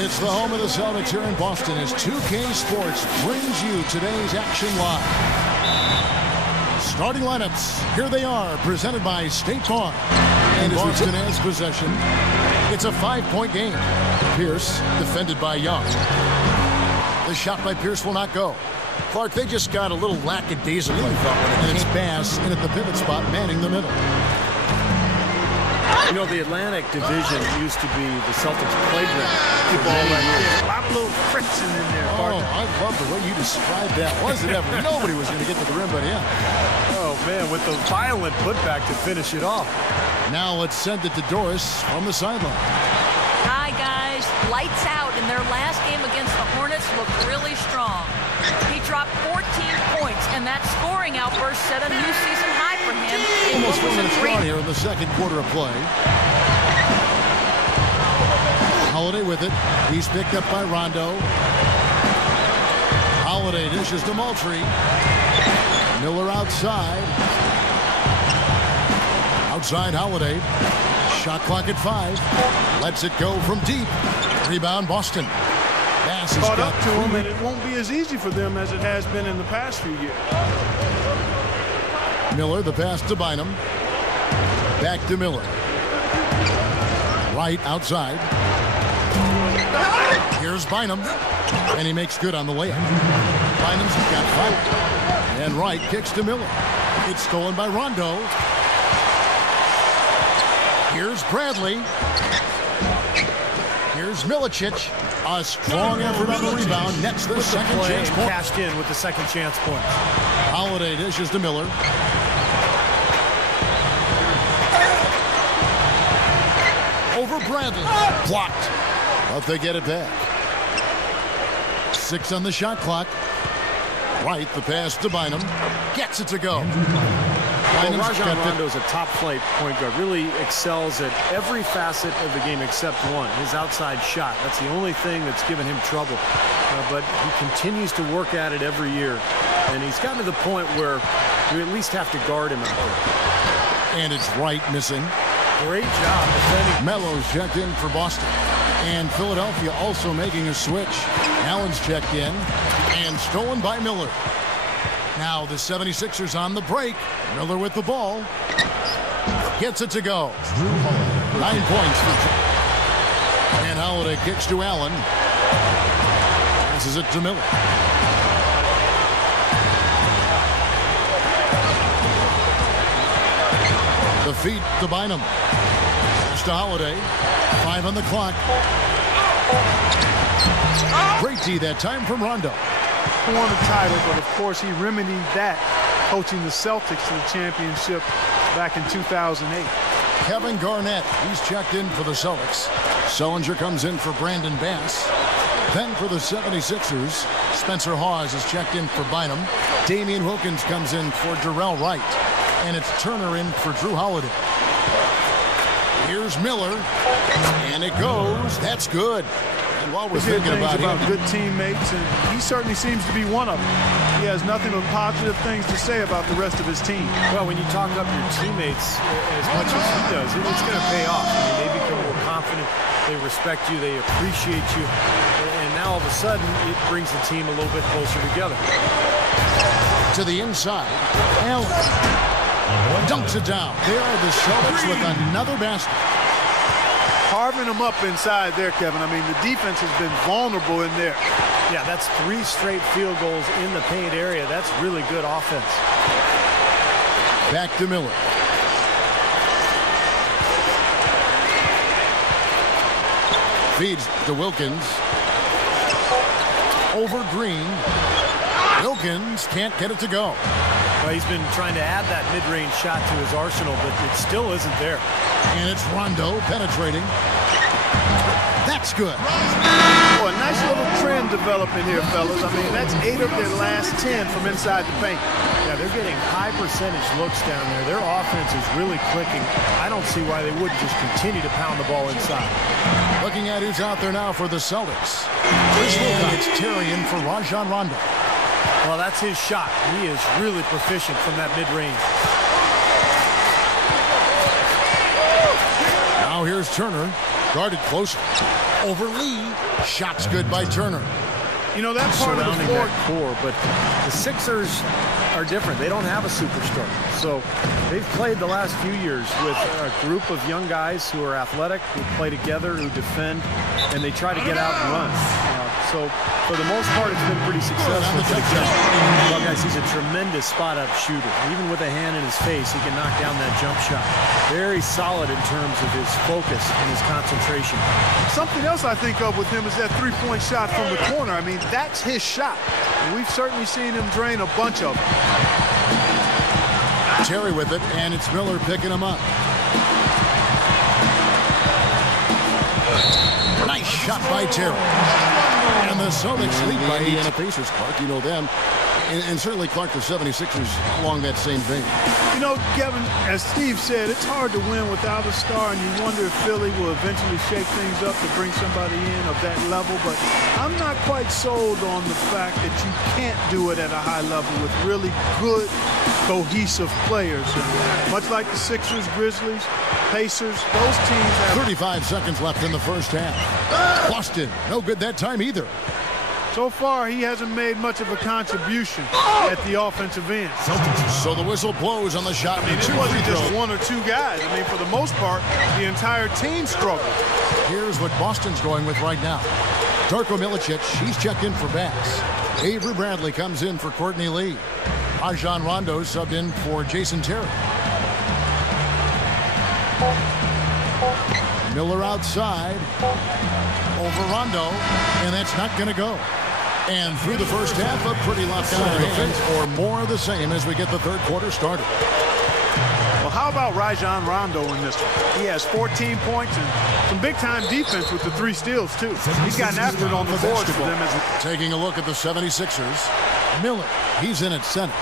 It's the home of the Celtics here in Boston as 2K Sports brings you today's action live. Starting lineups, here they are, presented by State Farm. And Boston has possession. It's a 5-point game. Pierce, defended by Young. The shot by Pierce will not go. Clark, they just got a little lackadaisical, I thought, and it's Bass in at the pivot spot, manning the middle. You know, the Atlantic Division used to be the Celtics playground. People all that year. A lot of little friction in there. Oh, I love the way you described that. Was it ever? Nobody was going to get to the rim, but yeah. Oh, man, with the violent putback to finish it off. Now let's send it to Doris on the sideline. Hi, guys. Lights out, and their last game against the Hornets looked really strong. He dropped 14 points, and that scoring outburst set a new season high for him. Almost 4 minutes gone here in the second quarter of play. Holiday with it. He's picked up by Rondo. Holiday dishes to Moultrie. Miller outside. Outside Holiday. Shot clock at 5. Lets it go from deep. Rebound Boston. Bass has caught got up to him, and it won't be as easy for them as it has been in the past few years. Miller, the pass to Bynum. Back to Miller. Wright outside. Here's Bynum. And he makes good on the layup. Bynum's got 5. And Wright kicks to Miller. It's stolen by Rondo. Here's Bradley. Here's Milicic. A strong effort on the rebound. Nets the second chance point. Cashed in with the second chance point. Holiday dishes to Miller. Over Bradley. Blocked. But they get it back. 6 on the shot clock. Wright, the pass to Bynum. Gets it to go. Well, Rajon Rondo is a top-flight point guard. Really excels at every facet of the game except one, his outside shot. That's the only thing that's given him trouble. But he continues to work at it every year. And he's gotten to the point where you at least have to guard him out there. And it's Wright missing. Great job defending. Melo's checked in for Boston. And Philadelphia also making a switch. Allen's checked in. And stolen by Miller. Now the 76ers on the break. Miller with the ball. Gets it to go. 9 points. And Holiday kicks to Allen. Passes it to Miller. The feet to Bynum. Pass to Holiday. 5 on the clock. Great D that time from Rondo. Won the title, but of course he remedied that coaching the Celtics to the championship back in 2008. Kevin Garnett, he's checked in for the Celtics. Sullinger comes in for Brandon Bass. Then for the 76ers, Spencer Hawes is checked in for Bynum. Damian Wilkins comes in for Jarrell Wright. And it's Turner in for Drew Holiday. Here's Miller. And it goes. That's good. And while we're thinking about good teammates, and he certainly seems to be one of them. He has nothing but positive things to say about the rest of his team. Well, when you talk up your teammates as much as he does, it's going to pay off. I mean, they become more confident. They respect you. They appreciate you. And now all of a sudden, it brings the team a little bit closer together. To the inside. Allen dunks it down. There are the Celtics with another basket. Carving them up inside there, Kevin. I mean, the defense has been vulnerable in there. Yeah, that's 3 straight field goals in the paint area. That's really good offense. Back to Miller. Feeds to Wilkins. Over Green. Wilkins can't get it to go. Well, he's been trying to add that mid-range shot to his arsenal, but it still isn't there. And it's Rondo penetrating. That's good. Oh, a nice little trend developing here, fellas. I mean, that's 8 of their last 10 from inside the paint. Yeah, they're getting high percentage looks down there. Their offense is really clicking. I don't see why they wouldn't just continue to pound the ball inside. Looking at who's out there now for the Celtics. And it's Terry in for Rajon Rondo. Well, that's his shot. He is really proficient from that mid-range. Now here's Turner, guarded closely. Over Lee. Shot's good by Turner. You know, that part of the floor. That core, but the Sixers are different. They don't have a superstar. So they've played the last few years with a group of young guys who are athletic, who play together, who defend, and they try to get out and run. So for the most part, it's been pretty successful. Well, guys, he's a tremendous spot-up shooter. Even with a hand in his face, he can knock down that jump shot. Very solid in terms of his focus and his concentration. Something else I think of with him is that three-point shot from the corner. I mean, that's his shot. And we've certainly seen him drain a bunch of them. Terry with it, and it's Miller picking him up. Nice shot by Terry. And the Celtics lead by Indiana Pacers. Clark, you know them. And certainly Clark, the 76ers, along that same vein. You know, Kevin, as Steve said, it's hard to win without a star, and you wonder if Philly will eventually shake things up to bring somebody in of that level. But I'm not quite sold on the fact that you can't do it at a high level with really good, cohesive players. And much like the Sixers, Grizzlies, Pacers, those teams have 35 seconds left in the first half. Boston, no good that time either. So far, he hasn't made much of a contribution at the offensive end. So the whistle blows on the shot. I mean, it wasn't just one or two guys. I mean, for the most part, the entire team struggled. Here's what Boston's going with right now. Darko Milicic, he's checked in for Bass. Avery Bradley comes in for Courtney Lee. Rajon Rondo subbed in for Jason Terry. Miller outside. Over Rondo, and that's not going to go. And through the first half, a pretty lopsided offense, or more of the same as we get the third quarter started. Well, how about Rajon Rondo in this one? He has 14 points and some big-time defense with the 3 steals, too. He's gotten after it on the boards for them. Taking a look at the 76ers, Miller, he's in at center.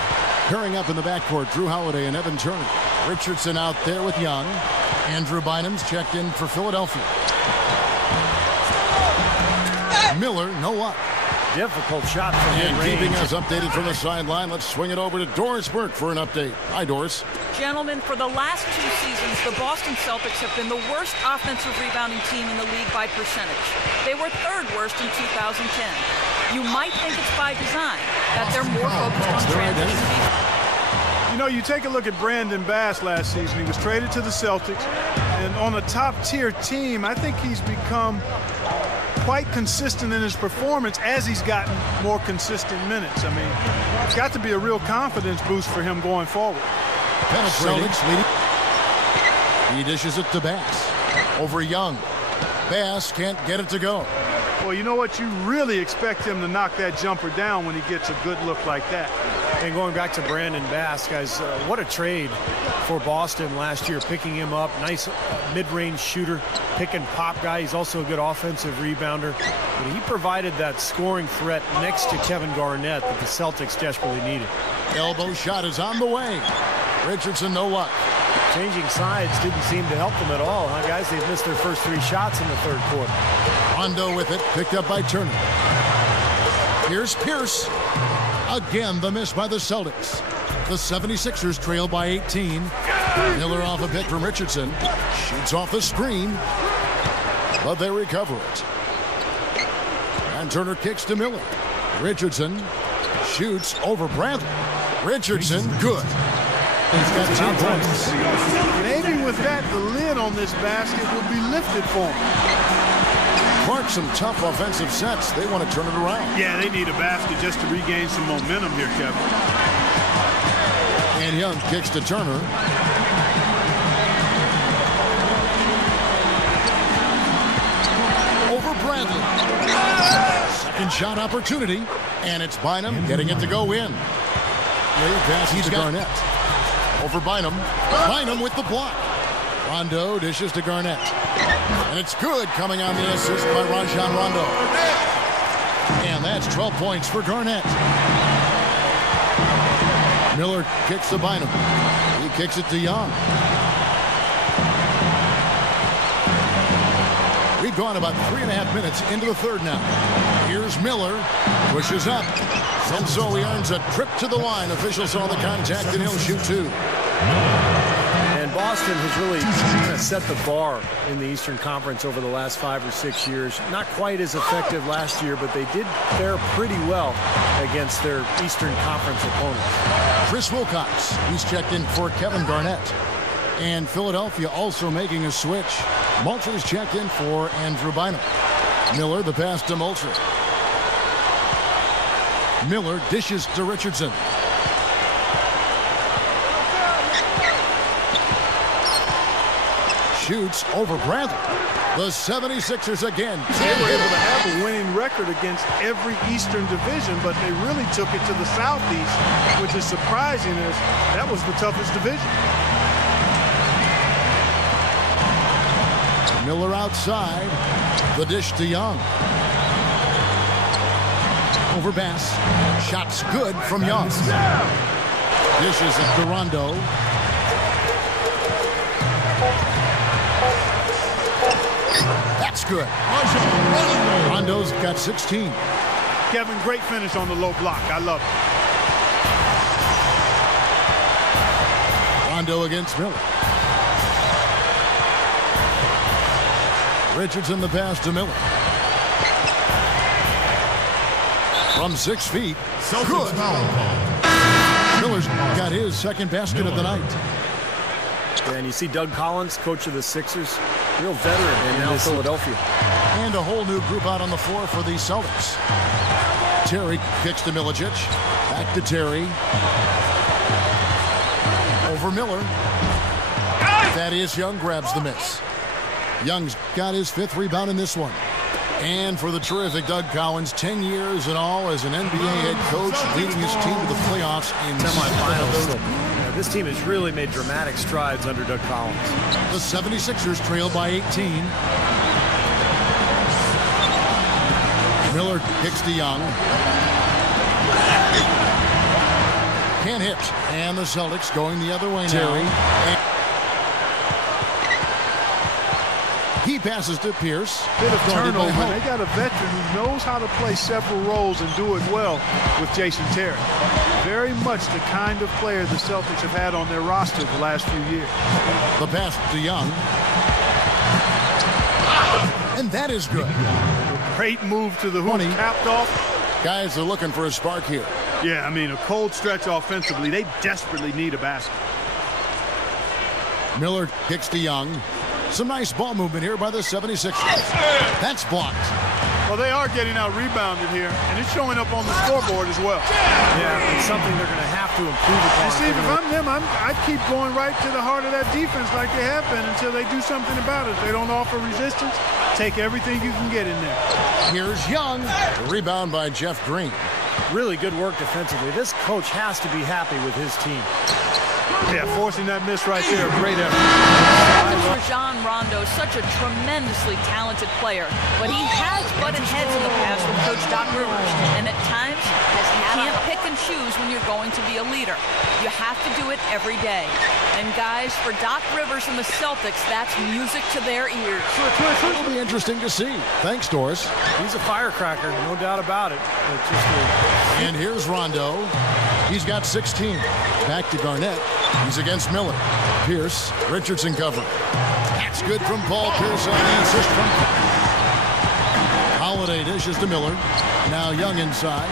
Pairing up in the backcourt, Drew Holiday and Evan Turner. Richardson out there with Young. Andrew Bynum's checked in for Philadelphia. Miller, no up. Difficult shot from mid-range. And keeping us updated from the sideline, let's swing it over to Doris Burke for an update. Hi, Doris. Gentlemen, for the last 2 seasons, the Boston Celtics have been the worst offensive rebounding team in the league by percentage. They were 3rd worst in 2010. You might think it's by design, that they're more focused on transition defense. You know, you take a look at Brandon Bass last season. He was traded to the Celtics. And on a top-tier team, I think he's become quite consistent in his performance as he's gotten more consistent minutes. I mean, it's got to be a real confidence boost for him going forward. Celtics leading. He dishes it to Bass. Over Young. Bass can't get it to go. Well, you know what? You really expect him to knock that jumper down when he gets a good look like that. And going back to Brandon Bass, guys, what a trade for Boston last year, picking him up. Nice mid-range shooter, pick and pop guy. He's also a good offensive rebounder. But he provided that scoring threat next to Kevin Garnett that the Celtics desperately needed. Elbow shot is on the way. Richardson, no luck. Changing sides didn't seem to help them at all, huh, guys? They've missed their first 3 shots in the third quarter. Rondo with it, picked up by Turner. Here's Pierce. Again, the miss by the Celtics. The 76ers trail by 18. Miller off a pick from Richardson. Shoots off the screen. But they recover it. And Turner kicks to Miller. Richardson shoots over Bradley. Richardson, good. He's got 2 points. Maybe with that, the lid on this basket will be lifted for him. Clark, some tough offensive sets. They want to turn it around. Yeah, they need a basket just to regain some momentum here, Kevin. And Young kicks to Turner. Over Bradley. Second shot opportunity. And it's Bynum getting it to go in. He's to Garnett. Over Bynum. Bynum with the block. Rondo dishes to Garnett. And it's good, coming on the assist by Rajon Rondo. And that's 12 points for Garnett. Miller kicks to Bynum. He kicks it to Young. We've gone about 3.5 minutes into the third now. Here's Miller. Pushes up. And so he earns a trip to the line. Officials saw the contact, and he'll shoot 2. And Boston Boston has really kind of set the bar in the Eastern Conference over the last 5 or 6 years. Not quite as effective last year, but they did fare pretty well against their Eastern Conference opponents. Chris Wilcox, he's checked in for Kevin Garnett. And Philadelphia also making a switch. Moultrie is checked in for Andrew Bynum. Miller, the pass to Moultrie. Miller dishes to Richardson. Shoots over Bradley. The 76ers again. They were able to have a winning record against every Eastern division, but they really took it to the Southeast, which is surprising as that was the toughest division. Miller outside. The dish to Young. Over Bass. Shots good from Young. Dishes at Durando. That's good. Rondo's got 16. Kevin, great finish on the low block. I love it. Rondo against Miller. Richardson the pass to Miller. From 6 feet. Good. Miller's got his second basket of the night. And you see Doug Collins, coach of the Sixers, real veteran in now Philadelphia. And a whole new group out on the floor for the Celtics. Terry kicks to Milicic. Back to Terry. Over Miller. Thaddeus Young grabs the miss. Young's got his 5th rebound in this one. And for the terrific Doug Collins, 10 years in all as an NBA head coach, leading his team to the playoffs in semifinals. This team has really made dramatic strides under Doug Collins. The 76ers trail by 18. Miller kicks to Young. Can't hit. And the Celtics going the other way now. He passes to Pierce. Bit of turnover. They got a veteran who knows how to play several roles and do it well with Jason Terry. Very much the kind of player the Celtics have had on their roster the last few years. The pass to Young. And that is good. Great move to the hoop, capped off. Guys are looking for a spark here. Yeah, I mean, a cold stretch offensively. They desperately need a basket. Miller kicks to Young. Some nice ball movement here by the 76ers. That's blocked. Well, they are getting out rebounded here, and it's showing up on the scoreboard as well. Yeah, it's something they're going to have to improve upon. And Steve, if I'm them, I'd keep going right to the heart of that defense like they have been until they do something about it. If they don't offer resistance, take everything you can get in there. Here's Young. The rebound by Jeff Green. Really good work defensively. This coach has to be happy with his team. Yeah, forcing that miss right there. Great effort. Rajon Rondo is such a tremendously talented player, but he has butted heads in the past with Coach Doc Rivers, and at times you can't pick and choose when you're going to be a leader. You have to do it every day. And guys, for Doc Rivers and the Celtics, that's music to their ears. It'll be interesting to see. Thanks, Doris. He's a firecracker, no doubt about it. And here's Rondo. He's got 16. Back to Garnett. He's against Miller. Pierce. Richardson covering. That's good from Paul Pierce on the assist from Holiday dishes to Miller. Now Young inside.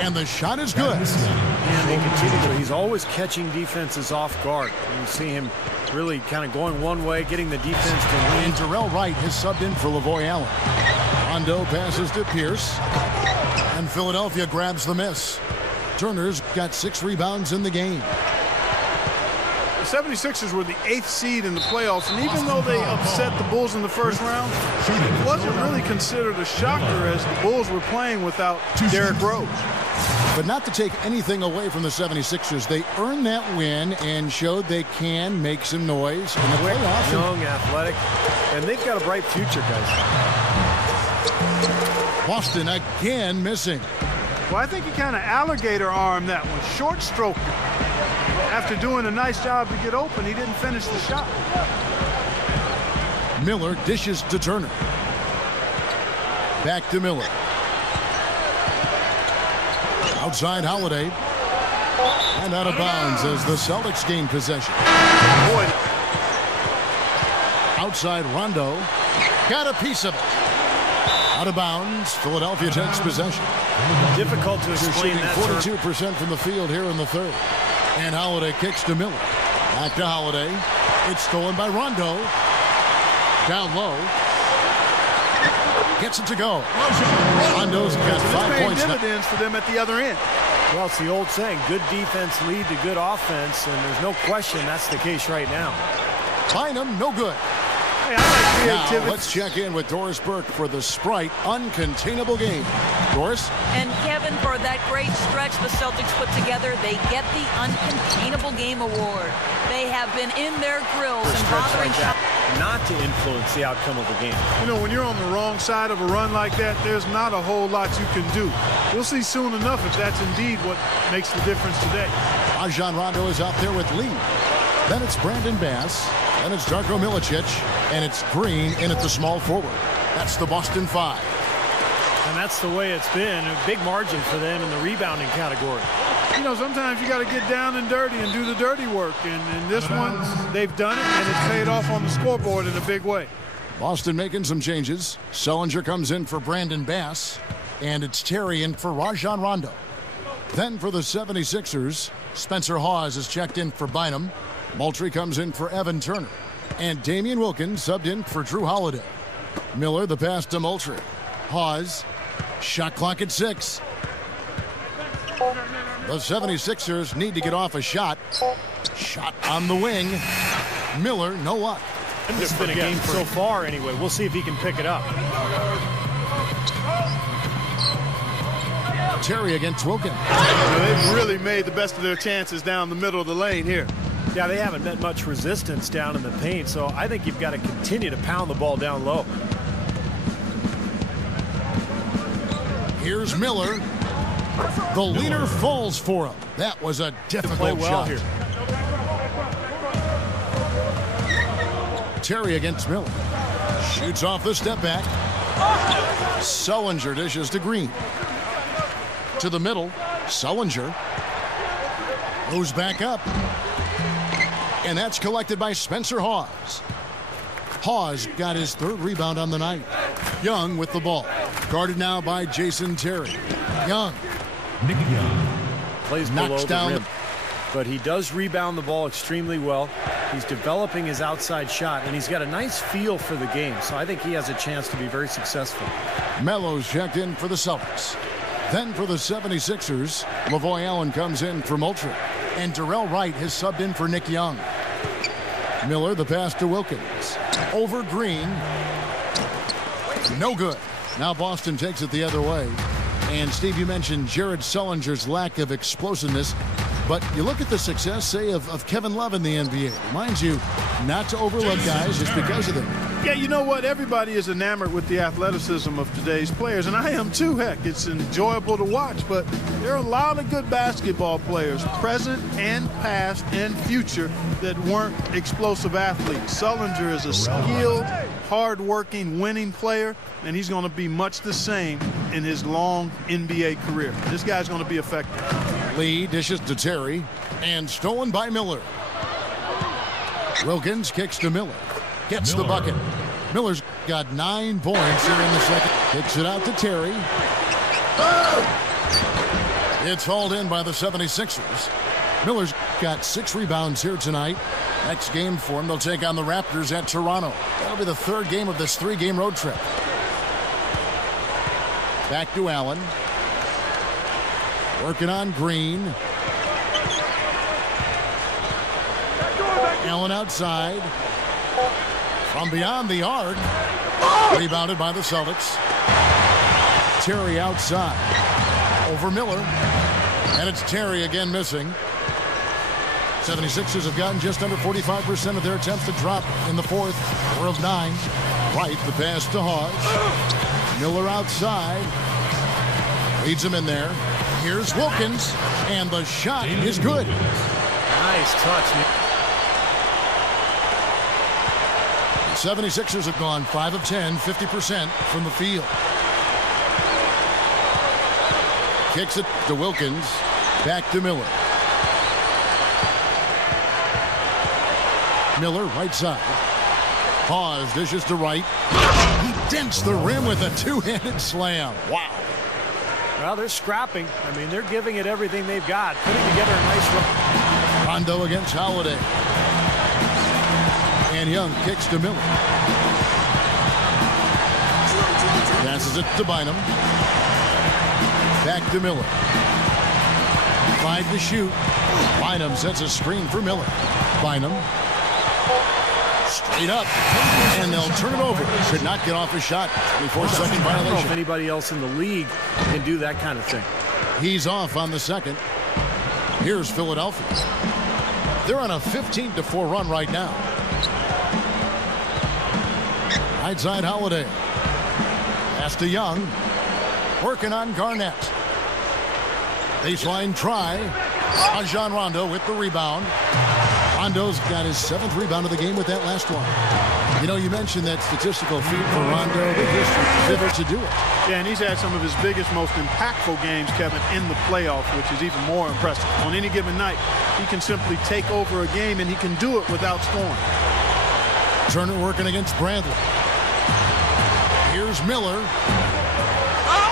And the shot is good. And they continue to. He's always catching defenses off guard. You see him really kind of going one way, getting the defense to win. And Terrell Wright has subbed in for Lavoy Allen. Rondo passes to Pierce. And Philadelphia grabs the miss. Turner's got 6 rebounds in the game. The 76ers were the 8th seed in the playoffs, and even though they upset the Bulls in the first round, it wasn't really considered a shocker as the Bulls were playing without Derrick Rose. But not to take anything away from the 76ers, they earned that win and showed they can make some noise in the playoffs. Young, athletic, and they've got a bright future, guys. Boston again missing. Well, I think he kind of alligator armed that one, short stroked it. After doing a nice job to get open, he didn't finish the shot. Miller dishes to Turner. Back to Miller. Outside Holiday. And out of bounds as the Celtics gain possession. Boy, Outside Rondo. Got a piece of it. Out of bounds. Philadelphia takes possession. Difficult to explain that. 42% from the field here in the third. And Holiday kicks to Miller. Back to Holiday. It's stolen by Rondo. Down low. Gets it to go. Rondo's got 5 points. Dividends for them at the other end. Well, it's the old saying, good defense lead to good offense, and there's no question that's the case right now. Bynum, no good. Hey, I like creativity. Now, let's check in with Doris Burke for the Sprite Uncontainable Game. Doris? And Kevin, for that great stretch the Celtics put together, they get the Uncontainable Game Award. They have been in their grills and bothering not to influence the outcome of the game. You know, when you're on the wrong side of a run like that, there's not a whole lot you can do. We'll see soon enough if that's indeed what makes the difference today. Rajon Rondo is out there with Lee. Then it's Brandon Bass. Then it's Darko Milicic. And it's Green in at the small forward. That's the Boston Five. And that's the way it's been. A big margin for them in the rebounding category. You know, sometimes you got to get down and dirty and do the dirty work. And in this one, they've done it, and it's paid off on the scoreboard in a big way. Boston making some changes. Sullinger comes in for Brandon Bass. And it's Terry in for Rajon Rondo. Then for the 76ers, Spencer Hawes is checked in for Bynum. Moultrie comes in for Evan Turner. And Damian Wilkins subbed in for Drew Holiday. Miller, the pass to Moultrie. Hawes, shot clock at 6. The 76ers need to get off a shot. Shot on the wing. Miller, no luck. This has been a game so far anyway. We'll see if he can pick it up. Terry against Wilkins. They've really made the best of their chances down the middle of the lane here. Yeah, they haven't met much resistance down in the paint, so I think you've got to continue to pound the ball down low. Here's Miller. The leader falls for him. That was a difficult shot. Here. Terry against Miller. Shoots off the step back. Sullinger dishes to Green. To the middle. Sullinger goes back up. And that's collected by Spencer Hawes. Hawes got his third rebound on the night. Young with the ball. Guarded now by Jason Terry. Young. Nick Young. Plays below the rim. But he does rebound the ball extremely well. He's developing his outside shot, and he's got a nice feel for the game. So I think he has a chance to be very successful. Melo's checked in for the Celtics. Then for the 76ers, Lavoy Allen comes in for Moultrie. And Darrell Wright has subbed in for Nick Young. Miller, the pass to Wilkins. Over Green. No good. Now Boston takes it the other way. And Steve, you mentioned Jared Sullinger's lack of explosiveness. But you look at the success, say, of Kevin Love in the NBA. It reminds you not to overlook guys just because of them. Yeah, you know what? Everybody is enamored with the athleticism of today's players, and I am too. Heck, it's enjoyable to watch, but there are a lot of good basketball players, present and past and future, that weren't explosive athletes. Sullinger is a skilled, hard-working, winning player, and he's going to be much the same in his long NBA career. This guy's going to be effective. Lee dishes to Terry, and stolen by Miller. Wilkins kicks to Miller. Gets the bucket. Miller's got 9 points here in the second. Kicks it out to Terry. It's hauled in by the 76ers. Miller's got 6 rebounds here tonight. Next game for him, they'll take on the Raptors at Toronto. That'll be the 3rd game of this 3-game road trip. Back to Allen. Working on Green. Allen outside. From beyond the arc. Rebounded by the Celtics. Terry outside. Over Miller. And it's Terry again missing. 76ers have gotten just under 45% of their attempts to drop in the 4th. 4 of 9. Right, the pass to Hawes. Miller outside. Leads him in there. Here's Wilkins. And the shot is good. Nice touch. 76ers have gone 5 of 10, 50% from the field. Kicks it to Wilkins. Back to Miller. Miller, right side. Hawes dishes to Wright. He dents the rim with a two-handed slam. Wow. Well, they're scrapping. I mean, they're giving it everything they've got, putting together a nice run. Rondo against Holiday. And Young kicks to Miller. Passes it to Bynum. Back to Miller. 5 to shoot. Bynum sets a screen for Miller. Bynum. Straight up. And they'll turn it over. Could not get off a shot. 24-second violation. I don't know if anybody else in the league can do that kind of thing. He's off on the second. Here's Philadelphia. They're on a 15-4 run right now. Right side Holiday. Pass to Young. Working on Garnett. Baseline try. Rajon Rondo with the rebound. Rondo's got his 7th rebound of the game with that last one. You know, you mentioned that statistical feat for Rondo. They just pivot to do it. Yeah, and he's had some of his biggest, most impactful games, Kevin, in the playoffs, which is even more impressive. On any given night, he can simply take over a game, and he can do it without scoring. Turner working against Bradley. Here's Miller.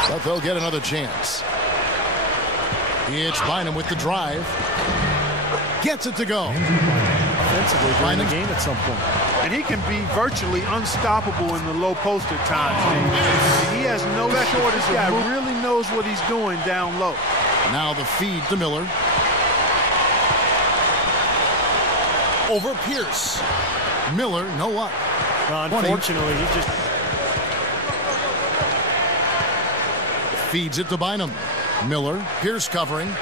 But they'll get another chance. It's Bynum with the drive. Gets it to go. Offensively during the game at some point. And he can be virtually unstoppable in the low post at times. He has no shortage. This guy really knows what he's doing down low. Now the feed to Miller. Over Pierce. Miller, no luck. Unfortunately, he just feeds it to Bynum. Miller, Pierce covering.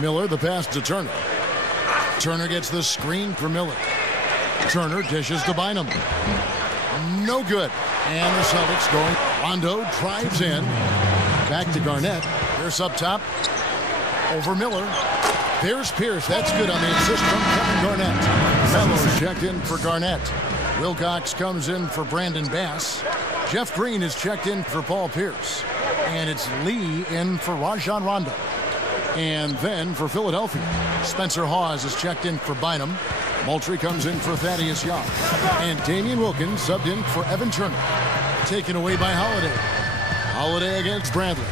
Miller, the pass to Turner. Turner gets the screen for Miller. Turner dishes to Bynum. No good. And the Celtics going. Rondo drives in. Back to Garnett. Pierce up top. Over Miller. There's Pierce. That's good on the assist from Kevin Garnett. Fellows checked in for Garnett. Wilcox comes in for Brandon Bass. Jeff Green is checked in for Paul Pierce. And it's Lee in for Rajon Rondo. And then for Philadelphia, Spencer Hawes is checked in for Bynum. Moultrie comes in for Thaddeus Young. And Damian Wilkins subbed in for Evan Turner. Taken away by Holiday. Holiday against Bradley.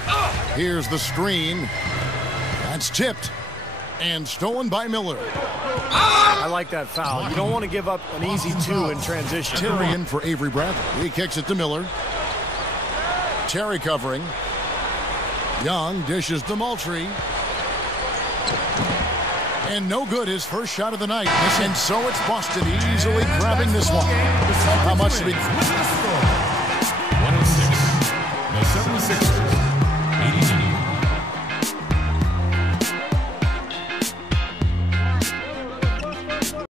Here's the screen. That's tipped. And stolen by Miller. I like that foul. You don't want to give up an easy 2 in transition. Terry in for Avery Bradley. He kicks it to Miller. Terry covering. Young dishes to Moultrie. And no good, his first shot of the night. And so it's Boston easily grabbing this one. How much to be? 106. The 76ers